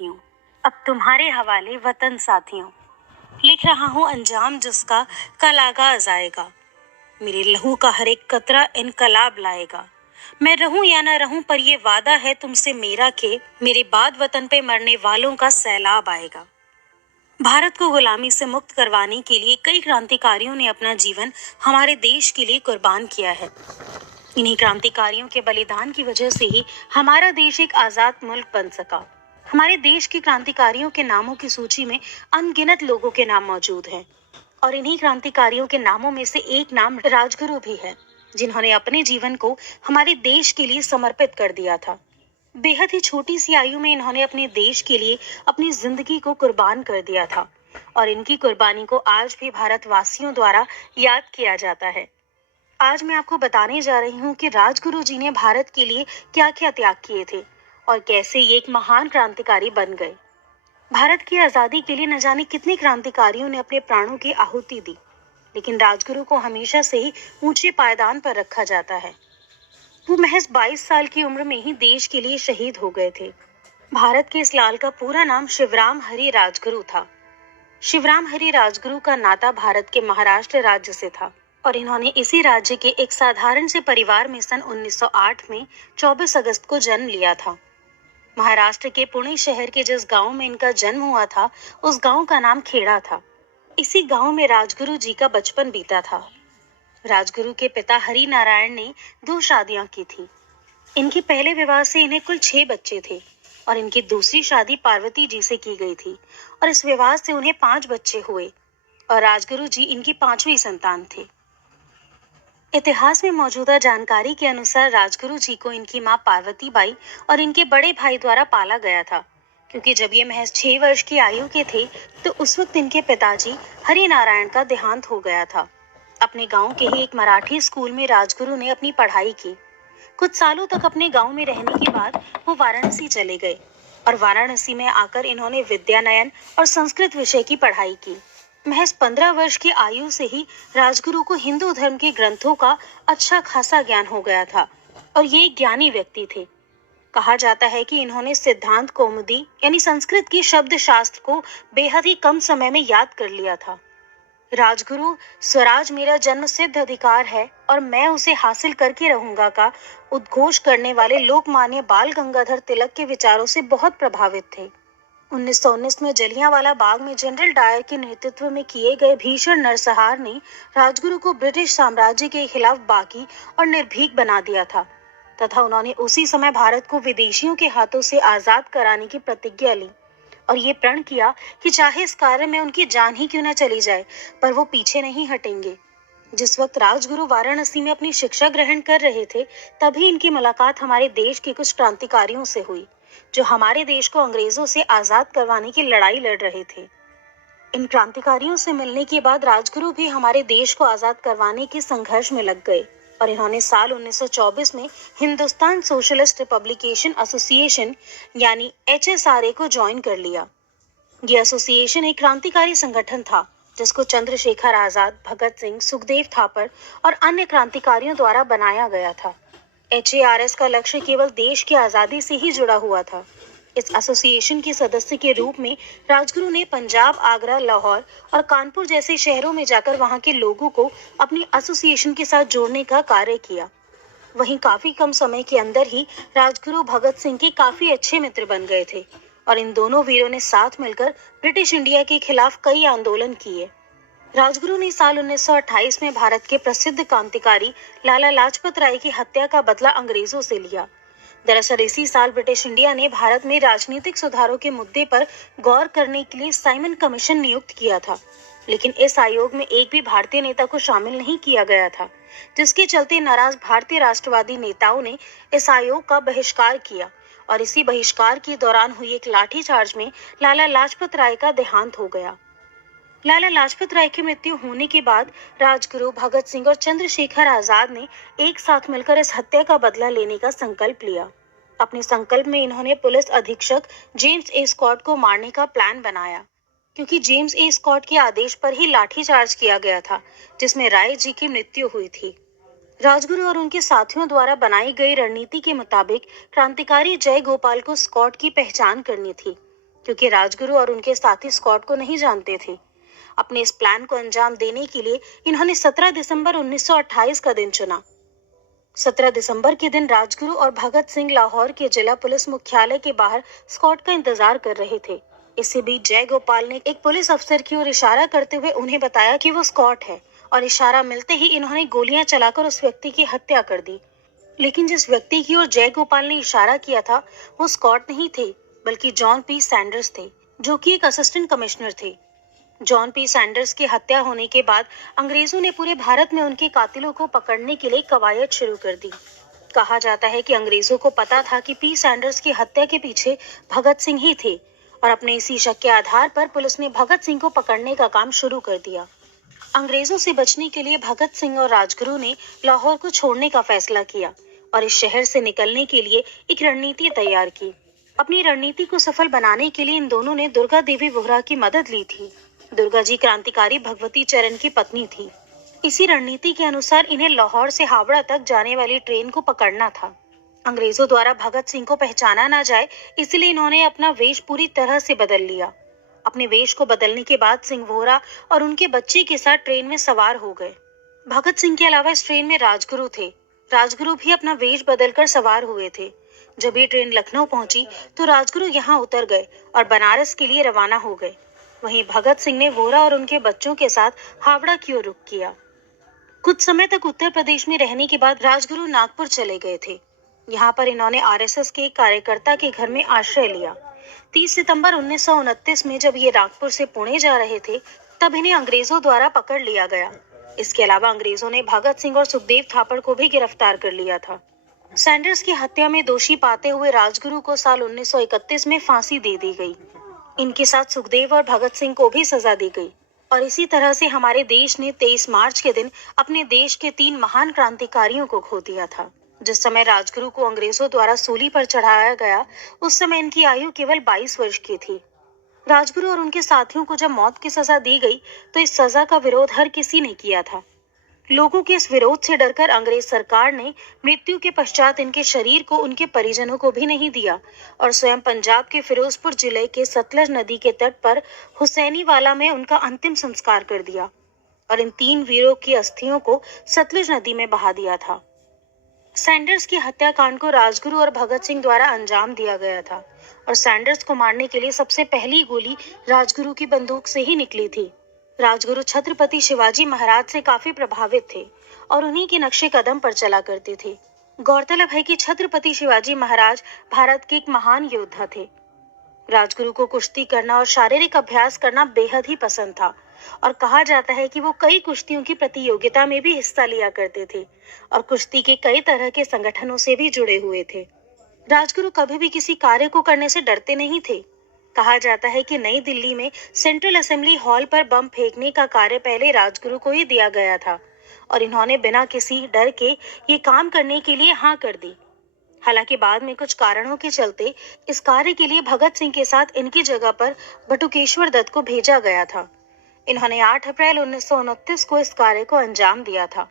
साथियों, अब तुम्हारे हवाले वतन साथियों। लिख रहा हूँ अंजाम जिसका कल आगाज आएगा। मेरे लहू का हर एक कतरा इनकलाब लाएगा। मैं रहूं या ना रहूं पर ये वादा है तुमसे मेरा के मेरे बाद वतन पे मरने वालों का सैलाब आएगा। भारत को गुलामी से मुक्त करवाने के लिए कई क्रांतिकारियों ने अपना जीवन हमारे देश के लिए कुर्बान किया है। इन्हीं क्रांतिकारियों के बलिदान की वजह से ही हमारा देश एक आजाद मुल्क बन सका। हमारे देश के क्रांतिकारियों के नामों की सूची में अनगिनत लोगों के नाम मौजूद हैं और इन्हीं क्रांतिकारियों के नामों में से एक नाम राजगुरु भी है, जिन्होंने अपने जीवन को हमारे देश के लिए समर्पित कर दिया था। बेहद ही छोटी सी आयु में इन्होंने अपने देश के लिए अपनी जिंदगी को कुर्बान कर दिया था और इनकी कुर्बानी को आज भी भारतवासियों द्वारा याद किया जाता है। आज मैं आपको बताने जा रही हूँ कि राजगुरु जी ने भारत के लिए क्या क्या त्याग किए थे और कैसे ये एक महान क्रांतिकारी बन गए। भारत की आजादी के लिए न जाने कितने क्रांतिकारियों ने अपने प्राणों की आहुति दी, लेकिन राजगुरु को हमेशा से ही ऊंचे पायदान पर रखा जाता है। वो महज 22 साल की उम्र में ही देश के लिए शहीद हो गए थे। भारत के इस लाल का पूरा नाम शिवराम हरि राजगुरु था। शिवराम हरि राजगुरु का नाता भारत के महाराष्ट्र राज्य से था और इन्होंने इसी राज्य के एक साधारण से परिवार में सन 1908 में 24 अगस्त को जन्म लिया था। महाराष्ट्र के पुणे शहर के जिस गांव में इनका जन्म हुआ था, उस गांव का नाम खेड़ा था। इसी गांव में राजगुरु जी का बचपन बीता था। राजगुरु के पिता हरि नारायण ने 2 शादियां की थी। इनके पहले विवाह से इन्हें कुल 6 बच्चे थे और इनकी दूसरी शादी पार्वती जी से की गई थी और इस विवाह से उन्हें 5 बच्चे हुए और राजगुरु जी इनकी 5वीं संतान थे। इतिहास में मौजूदा जानकारी के अनुसार राजगुरु जी को इनकी मां पार्वती बाई और इनके बड़े भाई द्वारा पाला गया था, क्योंकि जब ये महज 6 वर्ष की आयु के थे तो उस वक्त इनके पिताजी हरि नारायण का देहांत हो गया था। अपने गांव के ही एक मराठी स्कूल में राजगुरु ने अपनी पढ़ाई की। कुछ सालों तक अपने गांव में रहने के बाद वो वाराणसी चले गए और वाराणसी में आकर इन्होंने विद्यानयन और संस्कृत विषय की पढ़ाई की। महज 15 वर्ष की आयु से ही राजगुरु को हिंदू धर्म के ग्रंथों का अच्छा खासा ज्ञान हो गया था और ये एक ज्ञानी व्यक्ति थे। कहा जाता है कि इन्होंने सिद्धांत कौमुदी यानी संस्कृत की शब्द शास्त्र को बेहद ही कम समय में याद कर लिया था। राजगुरु स्वराज मेरा जन्म सिद्ध अधिकार है और मैं उसे हासिल करके रहूंगा का उद्घोष करने वाले लोकमान्य बाल गंगाधर तिलक के विचारों से बहुत प्रभावित थे। 1919 में जलियांवाला बाग में जनरल डायर के नेतृत्व में किए गए भीषण नरसंहार ने राजगुरु को ब्रिटिश साम्राज्य के खिलाफ बागी और निर्भीक बना दिया था तथा उन्होंने उसी समय भारत को विदेशियों के हाथों से आजाद कराने की प्रतिज्ञा ली और ये प्रण किया कि चाहे इस कार्य में उनकी जान ही क्यों न चली जाए, पर वो पीछे नहीं हटेंगे। जिस वक्त राजगुरु वाराणसी में अपनी शिक्षा ग्रहण कर रहे थे, तभी इनकी मुलाकात हमारे देश के कुछ क्रांतिकारियों से हुई, जो हमारे देश को अंग्रेजों से आजाद करवाने की लड़ाई लड़ रहे थे। इन क्रांतिकारियों से मिलने के बाद राजगुरु भी हमारे देश को आजाद करवाने के संघर्ष में लग गए और इन्होंने साल 1924 में हिंदुस्तान सोशलिस्ट रिपब्लिकेशन एसोसिएशन यानी HSRA को ज्वाइन कर लिया। ये एसोसिएशन एक क्रांतिकारी संगठन था जिसको चंद्रशेखर आजाद, भगत सिंह, सुखदेव थापर और अन्य क्रांतिकारियों द्वारा बनाया गया था। HARS का लक्ष्य केवल देश की आजादी से ही जुड़ा हुआ था। इस एसोसिएशन के सदस्य के रूप में राजगुरु ने पंजाब, आगरा, लाहौर और कानपुर जैसे शहरों में जाकर वहां के लोगों को अपनी एसोसिएशन के साथ जोड़ने का कार्य किया। वहीं काफी कम समय के अंदर ही राजगुरु भगत सिंह के काफी अच्छे मित्र बन गए थे और इन दोनों वीरों ने साथ मिलकर ब्रिटिश इंडिया के खिलाफ कई आंदोलन किए। राजगुरु ने साल 1928 में भारत के प्रसिद्ध क्रांतिकारी लाला लाजपत राय की हत्या का बदला अंग्रेजों से लिया। दरअसल इसी साल ब्रिटिश इंडिया ने भारत में राजनीतिक सुधारों के मुद्दे पर गौर करने के लिए साइमन कमीशन नियुक्त किया था, लेकिन इस आयोग में एक भी भारतीय नेता को शामिल नहीं किया गया था, जिसके चलते नाराज भारतीय राष्ट्रवादी नेताओं ने इस आयोग का बहिष्कार किया और इसी बहिष्कार के दौरान हुई एक लाठीचार्ज में लाला लाजपत राय का देहांत हो गया। लाला लाजपत राय की मृत्यु होने के बाद राजगुरु, भगत सिंह और चंद्रशेखर आजाद ने एक साथ मिलकर इस हत्या का बदला लेने का संकल्प लिया। अपने संकल्प में इन्होंने पुलिस अधीक्षक जेम्स ए स्कॉट को मारने का प्लान बनाया, क्योंकि जेम्स ए स्कॉट के आदेश पर ही लाठीचार्ज किया गया था, जिसमें राय जी की मृत्यु हुई थी। राजगुरु और उनके साथियों द्वारा बनाई गई रणनीति के मुताबिक क्रांतिकारी जय गोपाल को स्कॉट की पहचान करनी थी। क्योंकि राजगुरु और उनके साथी स्कॉट को नहीं जानते थे। अपने इस प्लान को अंजाम देने के लिए इन्होंने 17 दिसंबर 1928 का दिन चुना। 17 दिसंबर के दिन राजगुरु और भगत सिंह लाहौर के जिला पुलिस मुख्यालय के बाहर स्कॉट का इंतजार कर रहे थे। इसी बीच जय गोपाल ने एक पुलिस अफसर की ओर इशारा करते हुए उन्हें बताया कि वो स्कॉट है, और इशारा मिलते ही इन्होंने गोलियां चलाकर उस व्यक्ति की हत्या कर दी। लेकिन जिस व्यक्ति की ओर जय गोपाल ने इशारा किया था वो स्कॉट नहीं थे, बल्कि जॉन पी सैंडर्स थे, जो कि एक असिस्टेंट कमिश्नर थे। जॉन पी सैंडर्स की हत्या होने के बाद अंग्रेजों ने पूरे भारत में उनके कातिलों को पकड़ने के लिए कवायद शुरू कर दी। कहा जाता है कि अंग्रेजों को पता था कि पी सैंडर्स की हत्या के पीछे भगत सिंह ही थे, और अपने इसी शक के आधार पर पुलिस ने भगत सिंह को पकड़ने का काम शुरू कर दिया। अंग्रेजों से बचने के लिए भगत सिंह और राजगुरु ने लाहौर को छोड़ने का फैसला किया और इस शहर से निकलने के लिए एक रणनीति तैयार की। अपनी रणनीति को सफल बनाने के लिए इन दोनों ने दुर्गा देवी वोहरा की मदद ली थी। दुर्गा जी क्रांतिकारी भगवती चरण की पत्नी थी। इसी रणनीति के अनुसार इन्हें लाहौर से हावड़ा तक जाने वाली ट्रेन को पकड़ना था। अंग्रेजों द्वारा भगत सिंह को पहचाना न जाए, इसलिए इन्होंने अपना वेश पूरी तरह से बदल लिया। अपने वेश को बदलने के बाद सिंह वोहरा और उनके बच्चे के साथ ट्रेन में सवार हो गए। भगत सिंह के अलावा इस ट्रेन में राजगुरु थे। राजगुरु भी अपना वेश बदलकर सवार हुए थे। जब ये ट्रेन लखनऊ पहुंची तो राजगुरु यहाँ उतर गए और बनारस के लिए रवाना हो गए। वहीं भगत सिंह ने वोहरा और उनके बच्चों के साथ हावड़ा की ओर रुख किया। कुछ समय तक उत्तर प्रदेश में रहने के बाद राजगुरु नागपुर चले गए थे। यहाँ पर इन्होंने आरएसएस के एक कार्यकर्ता के घर में आश्रय लिया। 30 सितंबर 1929 में जब ये नागपुर से पुणे जा रहे थे, तब इन्हें अंग्रेजों द्वारा पकड़ लिया गया। इसके अलावा अंग्रेजों ने भगत सिंह और सुखदेव थापड़ को भी गिरफ्तार कर लिया था। सैंडर्स की हत्या में दोषी पाते हुए राजगुरु को साल 1931 में फांसी दे दी गई। इनके साथ सुखदेव और भगत सिंह को भी सजा दी गई। और इसी तरह से हमारे देश ने 23 मार्च के दिन अपने देश के 3 महान क्रांतिकारियों को खो दिया था। जिस समय राजगुरु को अंग्रेजों द्वारा सूली पर चढ़ाया गया, उस समय इनकी आयु केवल 22 वर्ष की थी। राजगुरु और उनके साथियों को जब मौत की सजा दी गई तो इस सजा का विरोध हर किसी ने किया था। लोगों के इस विरोध से डरकर अंग्रेज सरकार ने मृत्यु के पश्चात इनके शरीर को उनके परिजनों को भी नहीं दिया और स्वयं पंजाब के फिरोजपुर जिले के सतलज नदी के तट पर हुसैनीवाला में उनका अंतिम संस्कार कर दिया और इन 3 वीरों की अस्थियों को सतलज नदी में बहा दिया था। सैंडर्स की हत्याकांड को राजगुरु और भगत सिंह द्वारा अंजाम दिया गया था और सैंडर्स को मारने के लिए सबसे पहली गोली राजगुरु की बंदूक से ही निकली थी। राजगुरु छत्रपति शिवाजी महाराज से काफी प्रभावित थे और उन्हीं के नक्शे कदम पर चला करते थे। गौरतलब है कि छत्रपति शिवाजी महाराज भारत के एक महान योद्धा थे। राजगुरु को कुश्ती करना और शारीरिक अभ्यास करना बेहद ही पसंद था और कहा जाता है कि वो कई कुश्तियों की प्रतियोगिता में भी हिस्सा लिया करते थे और कुश्ती के कई तरह के संगठनों से भी जुड़े हुए थे। राजगुरु कभी भी किसी कार्य को करने से डरते नहीं थे। कहा जाता है कि नई दिल्ली में सेंट्रल असेंबली हॉल पर बम फेंकने का कार्य पहले राजगुरु को ही दिया गया था और इन्होंने बिना किसी डर के ये काम करने के लिए हाँ कर दी। हालांकि बाद में कुछ कारणों के चलते इस कार्य के लिए भगत सिंह के साथ इनकी जगह पर बटुकेश्वर दत्त को भेजा गया था। इन्होंने 8 अप्रैल 1929 को इस कार्य को अंजाम दिया था।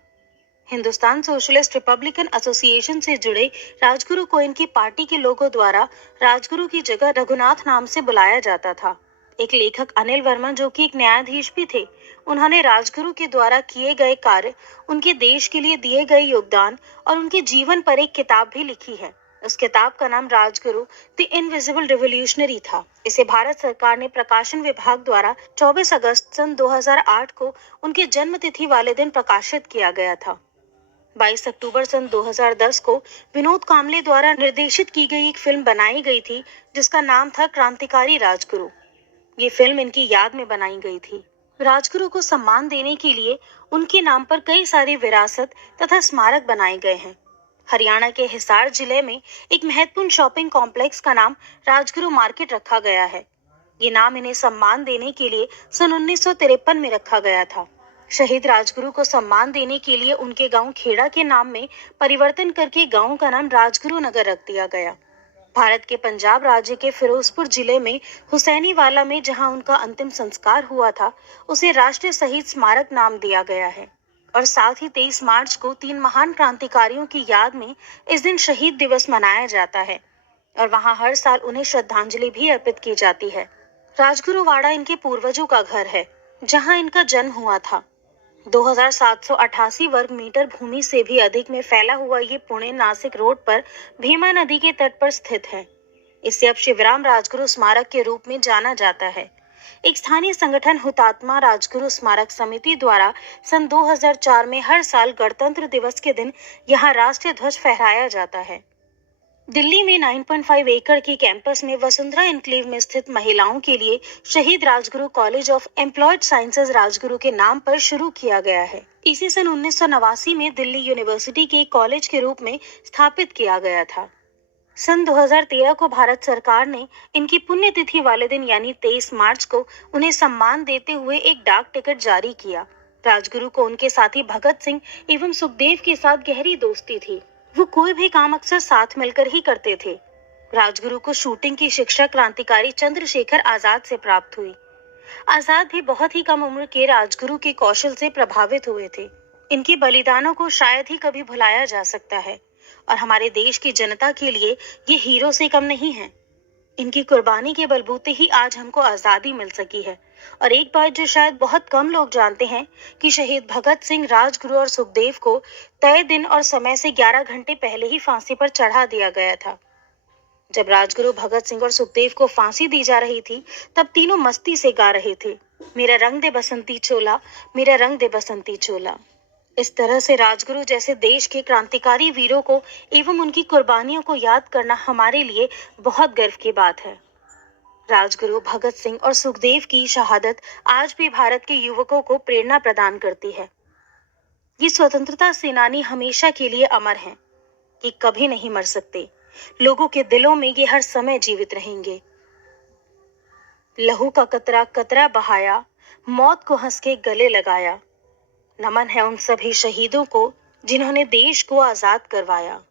हिंदुस्तान सोशलिस्ट रिपब्लिकन एसोसिएशन से जुड़े राजगुरु को इनकी पार्टी के लोगों द्वारा राजगुरु की जगह रघुनाथ नाम से बुलाया जाता था। एक लेखक अनिल वर्मा, जो कि एक न्यायाधीश भी थे, उन्होंने राजगुरु के द्वारा किए गए कार्य, उनके देश के लिए दिए गए योगदान और उनके जीवन पर एक किताब भी लिखी है। उस किताब का नाम राजगुरु द इनविजिबल रिवोल्यूशनरी था। इसे भारत सरकार ने प्रकाशन विभाग द्वारा 24 अगस्त सन 2008 को उनके जन्म तिथि वाले दिन प्रकाशित किया गया था। 22 अक्टूबर सन 2010 को विनोद कामले द्वारा निर्देशित की गई एक फिल्म बनाई गई थी जिसका नाम था क्रांतिकारी राजगुरु। ये फिल्म इनकी याद में बनाई गई थी। राजगुरु को सम्मान देने के लिए उनके नाम पर कई सारी विरासत तथा स्मारक बनाए गए हैं। हरियाणा के हिसार जिले में एक महत्वपूर्ण शॉपिंग कॉम्प्लेक्स का नाम राजगुरु मार्केट रखा गया है। ये नाम इन्हें सम्मान देने के लिए सन 1953 में रखा गया था। शहीद राजगुरु को सम्मान देने के लिए उनके गांव खेड़ा के नाम में परिवर्तन करके गांव का नाम राजगुरु नगर रख दिया गया। भारत के पंजाब राज्य के फिरोजपुर जिले में हुसैनीवाला में जहां उनका अंतिम संस्कार हुआ था, उसे राष्ट्रीय शहीद स्मारक नाम दिया गया है। और साथ ही 23 मार्च को 3 महान क्रांतिकारियों की याद में इस दिन शहीद दिवस मनाया जाता है। और वहां हर साल उन्हें श्रद्धांजलि भी अर्पित की जाती है। राजगुरुवाड़ा इनके पूर्वजों का घर है, जहां इनका जन्म हुआ था। 2788 वर्ग मीटर भूमि से भी अधिक में फैला हुआ ये पुणे नासिक रोड पर भीमा नदी के तट पर स्थित है। इसे अब शिवराम राजगुरु स्मारक के रूप में जाना जाता है। एक स्थानीय संगठन हुतात्मा राजगुरु स्मारक समिति द्वारा सन 2004 में हर साल गणतंत्र दिवस के दिन यहाँ राष्ट्रीय ध्वज फहराया जाता है। दिल्ली में 9.5 एकड़ के कैंपस में वसुंधरा एन्क्लेव में स्थित महिलाओं के लिए शहीद Rajguru college of employed sciences Rajguru के नाम पर शुरू किया गया है। इसे सन 1989 में दिल्ली यूनिवर्सिटी के कॉलेज के रूप में स्थापित किया गया था। सन 2013 को भारत सरकार ने इनकी पुण्यतिथि वाले दिन यानी 23 मार्च को उन्हें सम्मान देते हुए एक डाक टिकट जारी किया। राजगुरु को उनके साथी भगत सिंह एवं सुखदेव के साथ गहरी दोस्ती थी। वो कोई भी काम अक्सर साथ मिलकर ही करते थे। राजगुरु को शूटिंग की शिक्षा क्रांतिकारी चंद्रशेखर आजाद से प्राप्त हुई। आजाद भी बहुत ही कम उम्र के राजगुरु के कौशल से प्रभावित हुए थे। इनके बलिदानों को शायद ही कभी भुलाया जा सकता है और हमारे देश की जनता के लिए ये हीरो से कम नहीं है। इनकी कुर्बानी के बलबूते ही आज हमको आजादी मिल सकी है। और एक बात जो शायद बहुत कम लोग जानते हैं कि शहीद भगत सिंह, राजगुरु और सुखदेव को तय दिन और समय से 11 घंटे पहले ही फांसी पर चढ़ा दिया गया था। जब राजगुरु भगत सिंह और सुखदेव को फांसी दी जा रही थी तब तीनों मस्ती से गा रहे थे, मेरा रंग दे बसंती चोला, मेरा रंग दे बसंती चोला। इस तरह से राजगुरु जैसे देश के क्रांतिकारी वीरों को एवं उनकी कुर्बानियों को याद करना हमारे लिए बहुत गर्व की बात है। राजगुरु भगत सिंह और सुखदेव की शहादत आज भी भारत के युवकों को प्रेरणा प्रदान करती है। ये स्वतंत्रता सेनानी हमेशा के लिए अमर हैं। ये कभी नहीं मर सकते। लोगों के दिलों में ये हर समय जीवित रहेंगे। लहू का कतरा कतरा बहाया, मौत को हंस के गले लगाया। नमन है उन सभी शहीदों को जिन्होंने देश को आजाद करवाया।